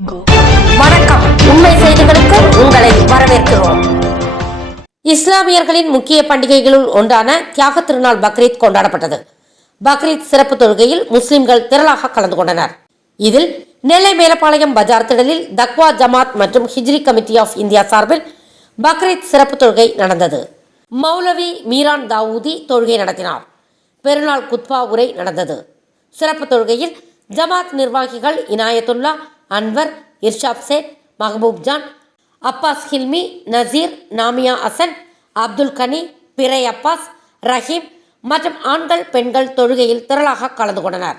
வணக்கம். உண்மை செய்திகளுக்கு உங்களை வரவேற்கிறோம். இஸ்லாமியர்களின் முக்கிய பண்டிகைகளுள் ஒன்றான தியாக திருநாள் பக்ரீத் கொண்டாடப்பட்டது. பக்ரீத் சிறப்பு தொழுகையில் முஸ்லிம்கள் திரளாக கலந்து கொண்டனர். இதில் நெல்லை மேலப்பாளையம் பஜார் திடலில் தக்வா ஜமாத் மற்றும் ஹிஜ்ரி கமிட்டி ஆஃப் இந்தியா சார்பில் பக்ரீத் சிறப்பு தொழுகை நடந்தது. மௌலவி மீரான் தாவூதி தொழுகை நடத்தினார். பெருநாள் குத்பா உரை நடந்தது. சிறப்பு தொழுகையில் ஜமாத் நிர்வாகிகள் இனாயத்துல்லா அன்வர் இர்ஷாப் சேட் மஹபூப் ஜான் அப்பாஸ் ஹில்மி நசீர் நாமியா அசன் அப்துல் கனி பிறை அப்பாஸ் ரஹீம் மற்றும் ஆண்கள் பெண்கள் தொழுகையில் திரளாக கலந்து கொண்டனர்.